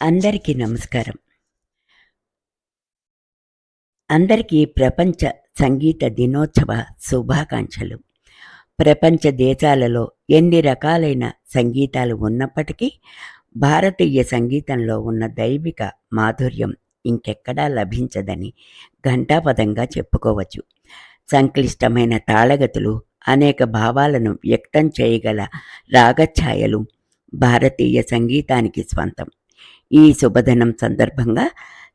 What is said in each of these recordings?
అందరికీ నమస్కారం. అందరికీ ప్రపంచ సంగీత దినోత్సవ శుభాకాంక్షలు. ప్రపంచ దేశాలలో ఎన్ని రకాలైన సంగీతాలు ఉన్నప్పటికీ భారతీయ సంగీతంలో ఉన్న దైవిక మాధుర్యం ఇంకెక్కడా లభించదని ఘంటాపథంగా చెప్పుకోవచ్చు. సంక్లిష్టమైన తాళగతులు, అనేక భావాలను వ్యక్తం చేయగల రాగఛాయలు భారతీయ సంగీతానికి స్వంతం. ఈ శుభదినం సందర్భంగా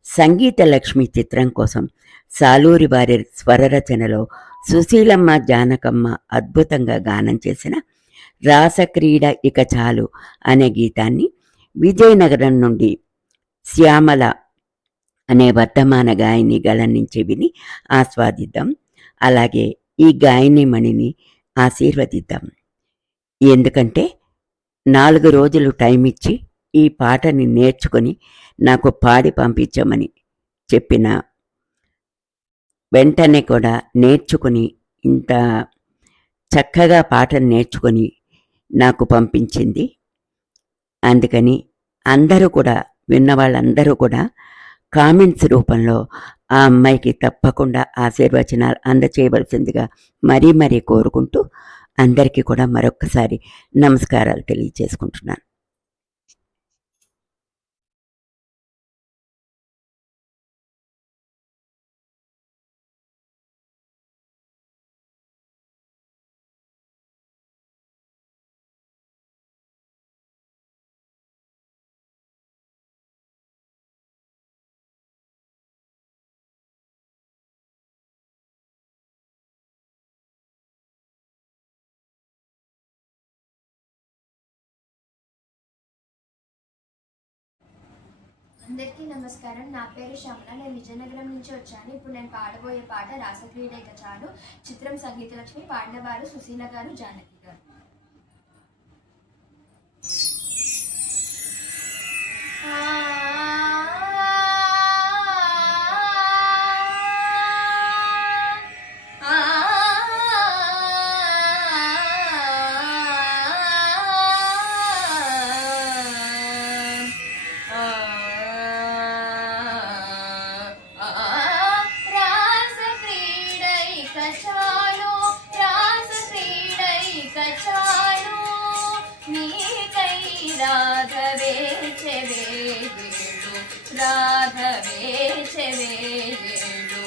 సంగీత లక్ష్మి చిత్రం కోసం సాలూరి వారి స్వరరచనలో సుశీలమ్మ జానకమ్మ అద్భుతంగా గానం చేసిన రాసక్రీడ ఇక చాలు అనే గీతాన్ని విజయనగరం నుండి శ్యామల అనే వర్ధమాన గాయని గళం నుంచి విని ఆస్వాదిద్దాం. అలాగే ఈ గాయని మణిని ఆశీర్వదిద్దాం. ఎందుకంటే 4 రోజులు టైం ఇచ్చి ఈ పాటని నేర్చుకొని నాకు పాడి పంపించమని చెప్పిన వెంటనే కూడా నేర్చుకుని ఇంత చక్కగా పాటను నేర్చుకొని నాకు పంపించింది. అందుకని అందరూ కూడా విన్న వాళ్ళందరూ కూడా కామెంట్స్ రూపంలో ఆ అమ్మాయికి తప్పకుండా ఆశీర్వచనాలు అందచేయవలసిందిగా మరీ మరీ కోరుకుంటూ అందరికీ కూడా మరొక్కసారి నమస్కారాలు తెలియజేసుకుంటున్నాను. అందరికీ నమస్కారం. నా పేరు శ్యామల. నేను విజయనగరం నుంచి వచ్చాను. ఇప్పుడు నేను పాడబోయే పాట రాసక్రీడ ఇక చాలు. చిత్రం సంగీత లక్ష్మి. పాడినవారు సుశీల గారు, జానకి గారు. రాధవే చెవేలు రాధవే చెవేలు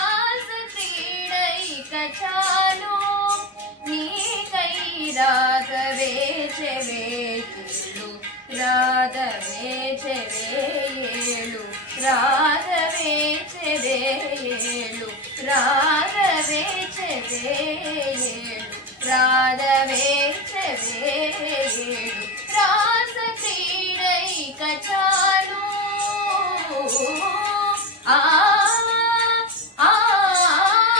రాస క్రీడైక చాలు నీకై రాధవే చెవేలు రాధవే చెవేలు రాధవే చెవేలు రాధవే చెవేలు రాధవే చెవేలు రాస క్రీడైక చాలు రాస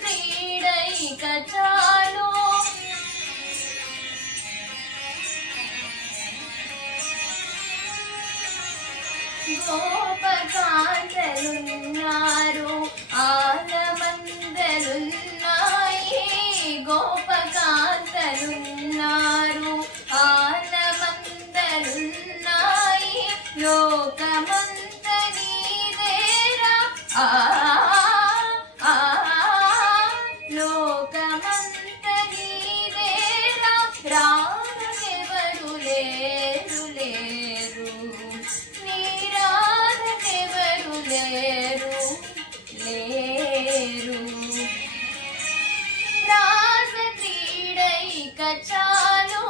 క్రీడైక చాలు గోపకాంతలున్నారు, ఆనమందలున్నాయి. గోపకాంతలున్నారు, ఆనమందలున్నాయి. లోకమంత నీదేరా లోకమంత నీదేరా రానెవరు లేరు లేరు నీరాధకెవరు లేరు లేరు రాస క్రీడైక చాలు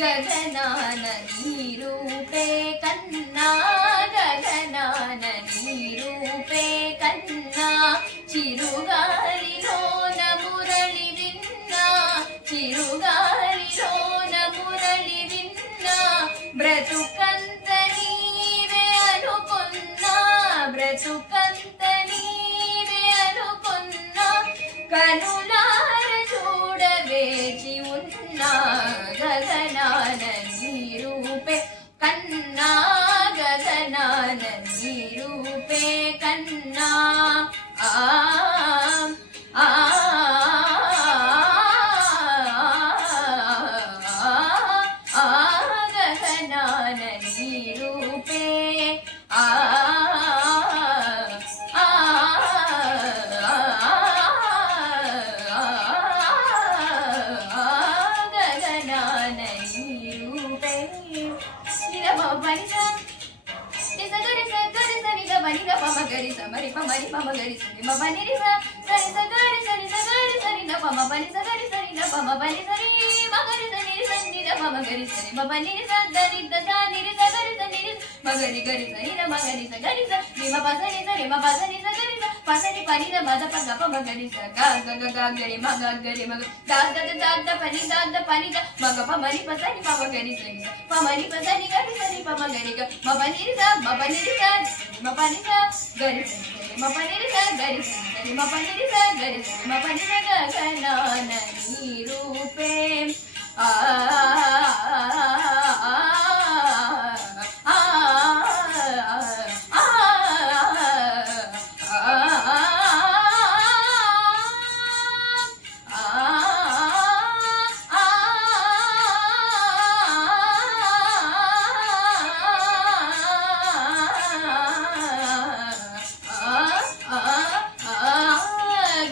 గగనాన నీరూపే కన్నా గగనాన నీరూపే కన్నా చిరుగాలిలోన మురళి విన్నా చిరుగాలిలోన మురళి విన్నా బ్రతుకంత నీవే అనుకున్నా బ్రతుకంత నీవే అనుకున్నా కనులార చూడవేచి ఉన్నా గగనాన నీ రూపే కన్నా గగనాన నీ రూపే కన్నా ఆ ఆ గగనాన నీ రూపే ఆ గగనాన నీ రూపే గరి సమరి పమరి పమ గరి సరి మ పని రి స సరి స గరి సరి స గరి సరి న పమ పని స గరి సరి న పమ పని సరి మ గరి స ని స ని న పమ గరి సరి మ పని రి స ద ని ద స ని రి స గరి స ని రి మ గరి గరి సరి న మ గరి స గరి స ని మ ప స ని స రి మ ప స ని స గరి స ప స ని ప ని న మ ద ప గ ప మ గరి స గ గ గ గ గరి మ గ గరి మ గ the the the the the ప ని ద ద ప ని ద మ గ ప మ ని ప స ని ప మ గరి స ని ప మ ని ప స ని గరి స ని ప మ గరి గ మ ప ని రి స మ ప ని రి స మ ప ని స గరి స మ ప ని రి స గరి స మ ప ని రి స గరి స మ ప ని స గగనాన నీ రూపే ఆ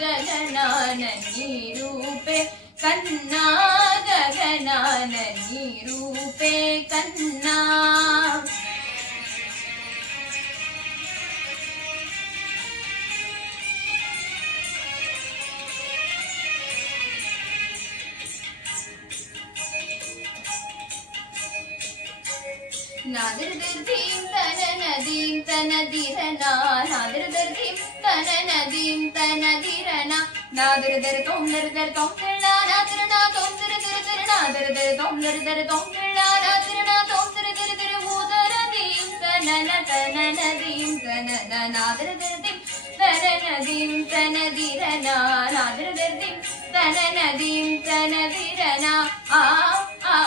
గగనాన నీ రూపే కన్నా గగనాన నీ రూపే కన్నా నాదిర్దిర్దీం తననదీం తనదిరనా నాదిర్దిర్దీం తననదీం తనదిరనా నాదిర్దర్ తొందరదర్ తొందరనా నాదిరనా తొందరదర్ నాదిర్దర్ తొందరదర్ తొందరనా నాదిరనా తొందరదర్ ఊదరదీం తనన తననదీం తనన నాదిర్దిర్దీం తననదీం తనదిరనా నాదిర్దిర్దీం తననదీం తనదిరనా ఆ ఆ